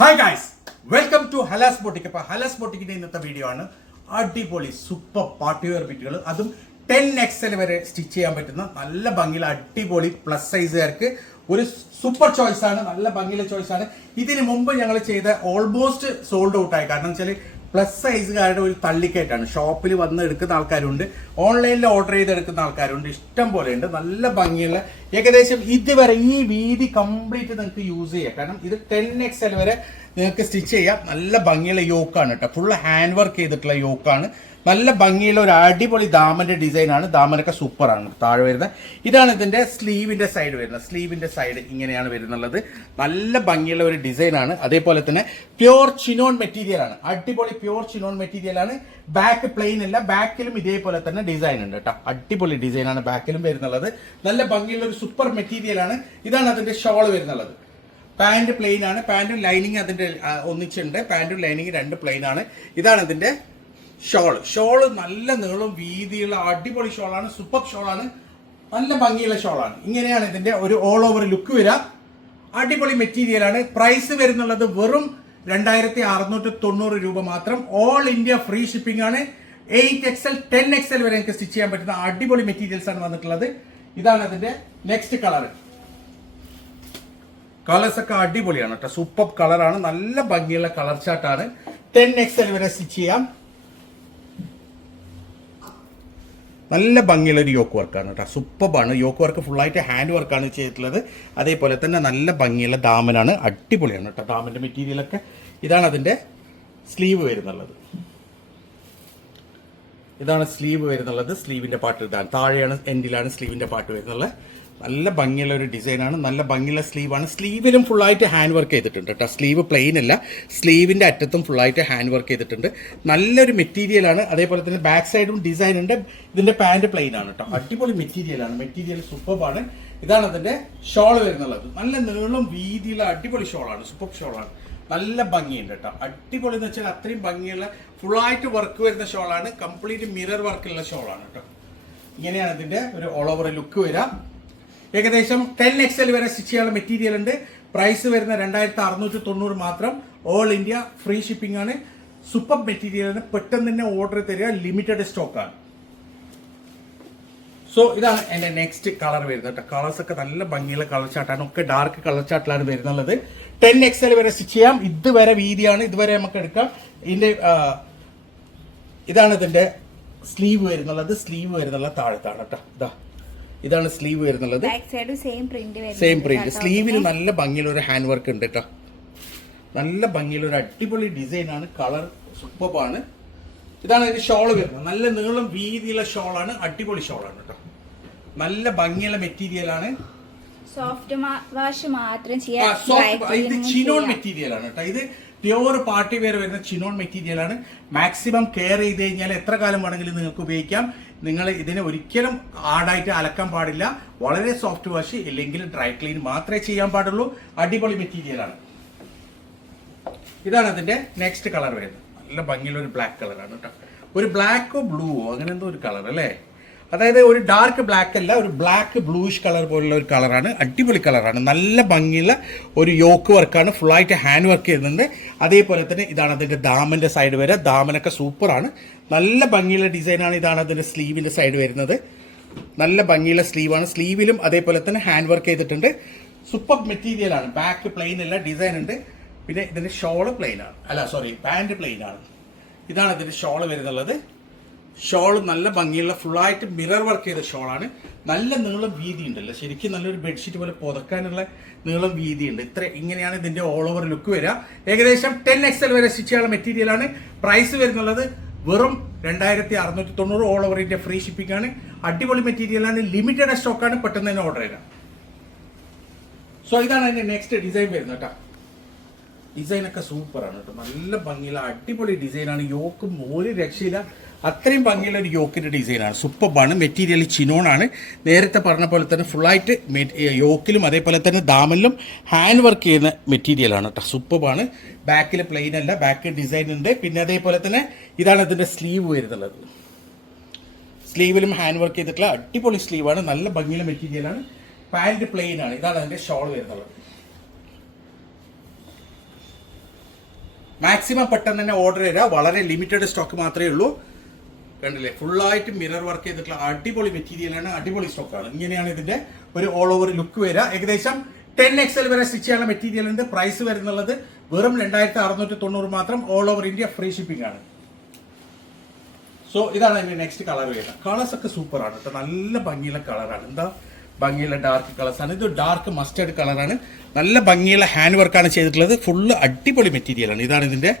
Hi guys welcome to Halas boutique അപ്പോൾ ഹലാസ് ബോട്ടിക്കിന്റെ ഇന്നത്തെ video ആണ് അടിപൊളി സൂപ്പർ പാർട്ടി വെയർ ബിറ്റുകൾ അതും ടെൻ എക്സൽ വരെ സ്റ്റിച്ച് ചെയ്യാൻ പറ്റുന്ന നല്ല ഭംഗിയിൽ അടിപൊളി പ്ലസ് സൈസുകാർക്ക് ഒരു സൂപ്പർ ചോയ്സ് ആണ് നല്ല ഭംഗിയിലെ ചോയ്സ് ആണ്. ഇതിന് മുമ്പ് ഞങ്ങൾ ചെയ്ത ഓൾമോസ്റ്റ് സോൾഡ് ഔട്ടായി കാരണം വെച്ചാൽ പ്ലസ് സൈസുകാരുടെ ഒരു തള്ളിക്കയറ്റാണ് ഷോപ്പിൽ വന്ന് എടുക്കുന്ന ആൾക്കാരുണ്ട്. ഓൺലൈനിൽ ഓർഡർ ചെയ്ത് എടുക്കുന്ന ആൾക്കാരുണ്ട്. ഇഷ്ടം പോലെ ഉണ്ട്. നല്ല ഭംഗിയുള്ള ഏകദേശം ഇതുവരെ ഈ വീതി കംപ്ലീറ്റ് നിങ്ങൾക്ക് യൂസ് ചെയ്യാം. കാരണം ഇത് ടെൻ എക്സ് വരെ നിങ്ങൾക്ക് സ്റ്റിച്ച് ചെയ്യാം. നല്ല ഭംഗിയുള്ള യോക്കാണ് കേട്ടോ ഫുൾ ഹാൻഡ് വർക്ക് ചെയ്തിട്ടുള്ള യോക്കാണ്. നല്ല ഭംഗിയുള്ള ഒരു അടിപൊളി ദാമന്റെ ഡിസൈൻ ആണ്. ദാമനൊക്കെ സൂപ്പറാണ് താഴെ വരുന്നത് ഇതാണ് ഇതിന്റെ സ്ലീവിന്റെ സൈഡ് വരുന്നത്. സ്ലീവിന്റെ സൈഡ് ഇങ്ങനെയാണ് വരുന്നുള്ളത്. നല്ല ഭംഗിയുള്ള ഒരു ഡിസൈൻ ആണ്. അതേപോലെ തന്നെ പ്യോർ ചിനോൺ മെറ്റീരിയൽ ആണ്. അടിപൊളി പ്യോർ ചിനോൺ മെറ്റീരിയൽ ആണ്. ബാക്ക് പ്ലെയിൻ അല്ല ബാക്കിലും ഇതേപോലെ തന്നെ ഡിസൈൻ ഉണ്ട് കേട്ടോ അടിപൊളി ഡിസൈനാണ് ബാക്കിലും വരുന്നുള്ളത്. നല്ല ഭംഗിയുള്ള ഒരു സൂപ്പർ മെറ്റീരിയൽ ആണ്. ഇതാണ് അതിന്റെ ഷോൾ വരുന്നുള്ളത്. പാന്റ് പ്ലെയിൻ ആണ്. പാന്റും ലൈനിങ് അതിന്റെ ഒന്നിച്ചുണ്ട്. പാന്റും ലൈനിങ് രണ്ട് പ്ലെയിൻ ആണ്. ഇതാണ് ഇതിന്റെ ഷോൾ ഷോൾ നല്ല നീളം വീതിയുള്ള അടിപൊളി ഷോളാണ് സൂപ്പർ ഷോളാണ് നല്ല ഭംഗിയുള്ള ഷോളാണ് ഇങ്ങനെയാണ് ഇതിന്റെ ഒരു ഓൾ ഓവർ ലുക്ക് വരിക. അടിപൊളി മെറ്റീരിയലാണ് പ്രൈസ് വരുന്നുള്ളത് വെറും രണ്ടായിരത്തി അറുന്നൂറ്റി തൊണ്ണൂറ് രൂപ മാത്രം. ഓൾ ഇന്ത്യ ഫ്രീ ഷിപ്പിംഗ് ആണ്. എയ്റ്റ് എക്സൽ ടെൻ എക്സൽ വരെ എനിക്ക് സ്റ്റിച്ച് ചെയ്യാൻ പറ്റുന്ന അടിപൊളി മെറ്റീരിയൽസ് ആണ് വന്നിട്ടുള്ളത്. ഇതാണ് അതിന്റെ നെക്സ്റ്റ് കളർ കളേഴ്സ് ഒക്കെ അടിപൊളിയാണ് കേട്ടോ സൂപ്പർ കളറാണ് നല്ല ഭംഗിയുള്ള കളർ ചാർട്ടാണ് ടെൻ എക്സൽ വരെ സ്റ്റിച്ച് ചെയ്യാം. നല്ല ഭംഗിയുള്ള ഒരു യോക്ക് വർക്കാണ് കേട്ടോ സൂപ്പറാണ് യോക്ക് വർക്ക് ഫുള്ളായിട്ട് ഹാൻഡ് വർക്കാണ് ചെയ്തിട്ടുള്ളത്. അതേപോലെ തന്നെ നല്ല ഭംഗിയുള്ള ദാമനാണ് അടിപൊളിയാണ് കേട്ടോ ദാമന്റെ മെറ്റീരിയലൊക്കെ ഇതാണ് അതിന്റെ സ്ലീവ് വരുന്നുള്ളത്. ഇതാണ് സ്ലീവ് വരുന്നുള്ളത്. സ്ലീവിന്റെ പാട്ട് ഇതാണ്. താഴെയാണ് എൻഡിലാണ് സ്ലീവിന്റെ പാട്ട് വരുന്നുള്ളത്. നല്ല ഭംഗിയുള്ള ഒരു ഡിസൈനാണ് നല്ല ഭംഗിയുള്ള സ്ലീവാണ്. സ്ലീവിലും ഫുള്ളായിട്ട് ഹാൻഡ് വർക്ക് ചെയ്തിട്ടുണ്ട് കേട്ടോ സ്ലീവ് പ്ലെയിൻ അല്ല സ്ലീവിന്റെ അറ്റത്തും ഫുള്ളായിട്ട് ഹാൻഡ് വർക്ക് ചെയ്തിട്ടുണ്ട്. നല്ലൊരു മെറ്റീരിയലാണ് അതേപോലെ തന്നെ ബാക്ക് സൈഡും ഡിസൈൻ ഉണ്ട്. ഇതിന്റെ പാന്റ് പ്ലെയിൻ ആണ് കേട്ടോ അടിപൊളി മെറ്റീരിയലാണ് മെറ്റീരിയൽ സൂപ്പറാണ് ഇതാണ് അതിന്റെ ഷോൾ വരുന്നുള്ളത്. നല്ല നീളം വീതിയുള്ള അടിപൊളി ഷോളാണ് സൂപ്പർ ഷോളാണ് നല്ല ഭംഗിയുണ്ട് കേട്ടോ അടിപൊളി എന്ന് വെച്ചാൽ അത്രയും ഭംഗിയുള്ള ഫുള്ളായിട്ട് വർക്ക് വരുന്ന ഷോളാണ് കംപ്ലീറ്റ് മിറർ വർക്കുള്ള ഷോളാണ് കേട്ടോ ഇങ്ങനെയാണ് ഇതിന്റെ ഒരു ഓൾ ഓവർ ലുക്ക് വരിക ഏകദേശം ടെൻ എക്സൽ വരെ സ്റ്റിച്ച് ചെയ്യാനുള്ള മെറ്റീരിയൽ ഉണ്ട്. പ്രൈസ് വരുന്ന രണ്ടായിരത്തി അറുന്നൂറ്റി തൊണ്ണൂറ് മാത്രം. ഓൾ ഇന്ത്യ ഫ്രീ ഷിപ്പിംഗ് ആണ്. സൂപ്പർ മെറ്റീരിയലാണ് പെട്ടെന്ന് തന്നെ ഓർഡർ തരിക. ലിമിറ്റഡ് സ്റ്റോക്കാണ് സോ ഇതാണ് എന്റെ നെക്സ്റ്റ് കളർ വരുന്നത് കേട്ടോ. കളേഴ്സ് ഒക്കെ നല്ല ഭംഗിയുള്ള കളർ ചാട്ടാണ് ഒക്കെ ഡാർക്ക് കളർ ചാട്ടിലാണ് വരുന്നുള്ളത്. ടെൻ എക്സൽ വരെ സ്റ്റിച്ച് ചെയ്യാം. ഇതുവരെ വീതിയാണ്. ഇതുവരെ നമുക്ക് എടുക്കാം. ഇതിന്റെ ഇതാണ് ഇതിന്റെ സ്ലീവ് വരുന്നുള്ളത്. സ്ലീവ് വരുന്നുള്ള താഴത്താണ് കേട്ടോ. ഇതാ. ഇതാണ് സ്ലീവ് വരുന്നുള്ളത്. സെയിം പ്രിന്റ് സ്ലീവിൽ നല്ല ഭംഗിയുള്ള ഒരു ഹാൻഡ് വർക്ക് ഉണ്ട് കേട്ടോ. നല്ല ഭംഗിയുള്ള ഒരു അടിപൊളി ഡിസൈൻ ആണ്. കളർ സൂപ്പറാണ് ഇതാണ് ഒരു ഷോൾ വരുന്നത്. നല്ല നീളം വീതിയുള്ള ഷോളാണ് അടിപൊളി ഷോളാണ് കേട്ടോ. നല്ല ഭംഗിയുള്ള മെറ്റീരിയലാണ് സോഫ്റ്റ് വാഷ് മാത്രം ചെയ്യാം ഇത് ചിനോൺ മെറ്റീരിയലാണ് മെറ്റീരിയൽ ആണ് കേട്ടോ. ഇത് പ്യുവർ പാർട്ടി വെയർ വരുന്ന ചിനോൺ മെറ്റീരിയലാണ്. മാക്സിമം കെയർ ചെയ്ത് കഴിഞ്ഞാൽ എത്ര കാലം വേണമെങ്കിലും നിങ്ങൾക്ക് ഉപയോഗിക്കാം. നിങ്ങൾ ഇതിനെ ഒരിക്കലും ഹാർഡായിട്ട് അലക്കാൻ പാടില്ല. വളരെ സോഫ്റ്റ് വാഷ് ഇല്ലെങ്കിൽ ഡ്രൈ ക്ലീൻ മാത്രമേ ചെയ്യാൻ പാടുള്ളൂ. അടിപൊളി മെറ്റീരിയലാണ്. ഇതാണ് അതിന്റെ നെക്സ്റ്റ് കളർ വരുന്നത്. നല്ല ഭംഗിയുള്ള ഒരു ബ്ലാക്ക് കളറാണ് കേട്ടോ. ഒരു ബ്ലാക്കോ ബ്ലൂവോ അങ്ങനെ എന്തോ ഒരു കളർ അല്ലേ അതായത് ഒരു ഡാർക്ക് ബ്ലാക്ക് അല്ല ഒരു ബ്ലാക്ക് ബ്ലൂയിഷ് കളർ പോലുള്ള ഒരു കളറാണ് അടിപൊളി കളറാണ് നല്ല ഭംഗിയുള്ള ഒരു യോക്ക് വർക്കാണ് ഫുള്ളായിട്ട് ഹാൻഡ് വർക്ക് ചെയ്യുന്നുണ്ട്. അതേപോലെ തന്നെ ഇതാണ് അതിന്റെ ദാമന്റെ സൈഡ് വരെ. ദാമനൊക്കെ സൂപ്പറാണ് നല്ല ഭംഗിയുള്ള ഡിസൈനാണ് ഇതാണ് അതിന്റെ സ്ലീവിന്റെ സൈഡ് വരുന്നത്. നല്ല ഭംഗിയുള്ള സ്ലീവാണ് സ്ലീവിലും അതേപോലെ തന്നെ ഹാൻഡ് വർക്ക് ചെയ്തിട്ടുണ്ട്. സൂപ്പർ മെറ്റീരിയലാണ് ബാക്ക് പ്ലെയിൻ അല്ല ഡിസൈൻ ഉണ്ട്. പിന്നെ ഇതിന്റെ ഷോൾ പ്ലെയിനാണ് അല്ല സോറി പാന്റ് പ്ലെയിനാണ് ഇതാണ് ഇതിന്റെ ഷോൾ വരുന്നുള്ളത്. ഷോൾ നല്ല ഭംഗിയുള്ള ഫുള്ളായിട്ട് മിറർ വർക്ക് ചെയ്ത ഷോളാണ്. നല്ല നീളം വീതി ഉണ്ടല്ലോ ശരിക്കും നല്ലൊരു ബെഡ്ഷീറ്റ് പോലെ പുതക്കാനുള്ള നീളം വീതി ഉണ്ട് ഇത്ര ഇങ്ങനെയാണ് ഇതിന്റെ ഓൾ ഓവർ ലുക്ക് വരിക. ഏകദേശം ടെൻ എക്സൽ വരെ സ്റ്റിച്ച് മെറ്റീരിയൽ ആണ്. പ്രൈസ് വരുന്നുള്ളത് വെറും രണ്ടായിരത്തി അറുന്നൂറ്റി തൊണ്ണൂറ് ഓൾ ഓവറിന്റെ ഫ്രീ ഷിപ്പിംഗ് ആണ്. അടിപൊളി മെറ്റീരിയലാണ് ലിമിറ്റഡ് സ്റ്റോക്കാണ് പെട്ടെന്ന് തന്നെ ഓർഡർ ചെയ്യാം. സോ ഇതാണ് അതിന്റെ നെക്സ്റ്റ് ഡിസൈൻ വരുന്നത് കേട്ടോ. ഡിസൈൻ ഒക്കെ സൂപ്പറാണ് കേട്ടോ. നല്ല ഭംഗിയുള്ള അടിപൊളി ഡിസൈനാണ് യോക്കും ഒരു രക്ഷയില്ല. അത്രയും ഭംഗിയുള്ള ഒരു യോക്കിന്റെ ഡിസൈനാണ് സൂപ്പർബാണ് മെറ്റീരിയൽ ചിനോണാണ് നേരത്തെ പറഞ്ഞ പോലെ തന്നെ ഫുള്ളായിട്ട് യോക്കിലും അതേപോലെ തന്നെ ദാമലിലും ഹാൻഡ് വർക്ക് ചെയ്യുന്ന മെറ്റീരിയലാണ് കേട്ടോ സൂപ്പർബാണ് ബാക്കിൽ പ്ലെയിൻ അല്ല ബാക്കിൽ ഡിസൈൻ ഉണ്ട്. പിന്നെ അതേപോലെ തന്നെ ഇതാണ് ഇതിന്റെ സ്ലീവ് വരുന്നുള്ളത്. സ്ലീവിലും ഹാൻഡ് വർക്ക് ചെയ്തിട്ടുള്ള അടിപൊളി സ്ലീവാണ് നല്ല ഭംഗിയുള്ള മെറ്റീരിയലാണ് പാന്റ് പ്ലെയിൻ ആണ്. ഇതാണ് അതിന്റെ ഷോൾ വരുന്നുള്ളത് മാക്സിമം പെട്ടെന്ന് തന്നെ ഓർഡർ ചെയ്യുക വളരെ ലിമിറ്റഡ് സ്റ്റോക്ക് മാത്രമേ ഉള്ളൂ. കണ്ടില്ലേ? ഫുള്ളായിട്ട് മിറർ വർക്ക് ചെയ്തിട്ടുള്ള അടിപൊളി മെറ്റീരിയലാണ് അടിപൊളി സ്റ്റോക്കാണ് ഇങ്ങനെയാണ് ഇതിന്റെ ഒരു ഓൾ ഓവർ ലുക്ക് വരിക. ഏകദേശം ടെൻ എക്സൽ വരെ സ്റ്റിച്ച് ചെയ്യാനുള്ള മെറ്റീരിയൽ ഉണ്ട്. പ്രൈസ് വരുന്നുള്ളത് വെറും രണ്ടായിരത്തി അറുന്നൂറ്റി തൊണ്ണൂറ് മാത്രം all over India free shipping ആണ്. സോ ഇതാണ് അതിന്റെ നെക്സ്റ്റ് കളർ വരുന്നത്. കളേഴ്സ് ഒക്കെ സൂപ്പർ ആണ് കേട്ടോ നല്ല ഭംഗിയുള്ള കളറാണ് എന്താ? ഭംഗിയുള്ള ഡാർക്ക് കളേഴ്സ് ആണ്. ഇത് ഡാർക്ക് മസ്റ്റേർഡ് കളറാണ് നല്ല ഭംഗിയുള്ള ഹാൻഡ് വർക്കാണ് ചെയ്തിട്ടുള്ളത്. ഫുള്ള് അടിപൊളി മെറ്റീരിയലാണ് ഇതാണ് ഇതിന്റെ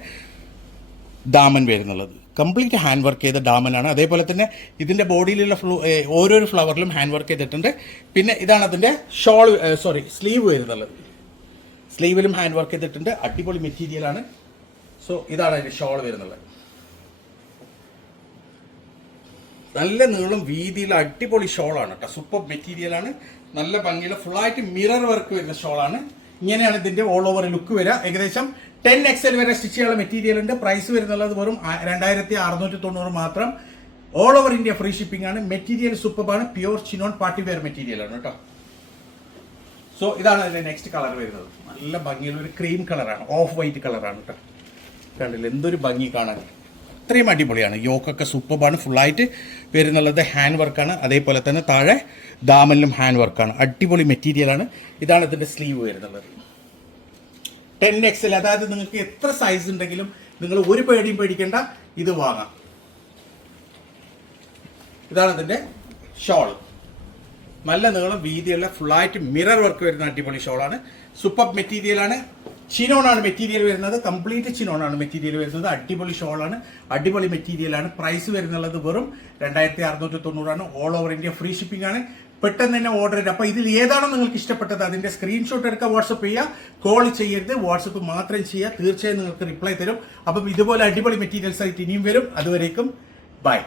ഡാമൻ വരുന്നുള്ളത്. കംപ്ലീറ്റ് ഹാൻഡ് വർക്ക് ചെയ്ത ഡാമനാണ് അതേപോലെ തന്നെ ഇതിന്റെ ബോഡിയിലുള്ള ഫ്ലൂ ഓരോരോ ഫ്ലവറിലും ഹാൻഡ് വർക്ക് ചെയ്തിട്ടുണ്ട്. പിന്നെ ഇതാണ് അതിന്റെ ഷോൾ സോറി സ്ലീവ് വരുന്നുള്ളത്. സ്ലീവിലും ഹാൻഡ് വർക്ക് ചെയ്തിട്ടുണ്ട്. അടിപൊളി മെറ്റീരിയലാണ് സോ ഇതാണ് അതിന്റെ ഷോൾ വരുന്നുള്ളത് നല്ല നീളം വീതിയിൽ അടിപൊളി ഷോളാണ് കേട്ടോ. സൂപ്പർ മെറ്റീരിയലാണ് നല്ല ഭംഗിയിൽ ഫുള്ളായിട്ട് മിറർ വർക്ക് വരുന്ന ഷോളാണ്. ഇങ്ങനെയാണ് ഇതിന്റെ ഓൾ ഓവർ ലുക്ക് വരിക. ഏകദേശം ടെൻ എക്സൽ വരെ സ്റ്റിച്ച് ചെയ്യാനുള്ള മെറ്റീരിയൽ ഉണ്ട്. പ്രൈസ് വരുന്നുള്ളത് വെറും രണ്ടായിരത്തി അറുന്നൂറ്റി തൊണ്ണൂറ് മാത്രം. All over India free shipping ആണ്. മെറ്റീരിയൽ സൂപ്പറാണ് pure chinon party wear material ആണ് കേട്ടോ. സോ ഇതാണ് അതിന്റെ നെക്സ്റ്റ് കളർ വരുന്നത്. നല്ല ഭംഗിയുള്ള ഒരു ക്രീം കളറാണ് ഓഫ് വൈറ്റ് കളറാണ് കേട്ടോ. കണ്ടില്ല? എന്തൊരു ഭംഗി കാണാൻ. അത്രയും അടിപൊളിയാണ്. യോക്കൊക്കെ സൂപ്പർബാണ് ഫുള്ളായിട്ട് വരുന്നുള്ളത് ഹാൻഡ് വർക്കാണ് അതേപോലെ തന്നെ താഴെ ദാമനിലും ഹാൻഡ് വർക്കാണ് അടിപൊളി മെറ്റീരിയലാണ് ഇതാണ് ഇതിന്റെ സ്ലീവ് വരുന്നുള്ളത്. ടെൻ എക്സൽ അതായത് നിങ്ങൾക്ക് എത്ര സൈസ് ഉണ്ടെങ്കിലും നിങ്ങൾ ഒരു പേടിയും പേടിക്കേണ്ട. ഇത് വാങ്ങാം. ഇതാണ് ഇതിന്റെ ഷോൾ നല്ല നീളം വീതിയുള്ള ഫുള്ളായിട്ട് മിറർ വർക്ക് വരുന്ന അടിപൊളി ഷോളാണ് സൂപ്പർ മെറ്റീരിയലാണ് ചിനോണാണ് മെറ്റീരിയൽ വരുന്നത്. കംപ്ലീറ്റ് ചിനോണാണ് മെറ്റീരിയൽ വരുന്നത്. അടിപൊളി ഷോളാണ് അടിപൊളി മെറ്റീരിയലാണ് പ്രൈസ് വരുന്നുള്ളത് വെറും രണ്ടായിരത്തി അറുന്നൂറ്റി തൊണ്ണൂറാണ് all over India free shipping ആണ്. പെട്ടെന്ന് തന്നെ ഓർഡർ ചെയ്ത് അപ്പോൾ ഇതിൽ ഏതാണോ നിങ്ങൾക്ക് ഇഷ്ടപ്പെട്ടത് അതിന്റെ സ്ക്രീൻഷോട്ട് എടുക്കുക വാട്സപ്പ് ചെയ്യുക കോൾ ചെയ്യരുത്. വാട്സപ്പ് മാത്രം ചെയ്യുക. തീർച്ചയായും നിങ്ങൾക്ക് റിപ്ലൈ തരും. അപ്പം ഇതുപോലെ അടിപൊളി മെറ്റീരിയൽസ് ആയിട്ട് ഇനിയും വരും. അതുവരേക്കും ബൈ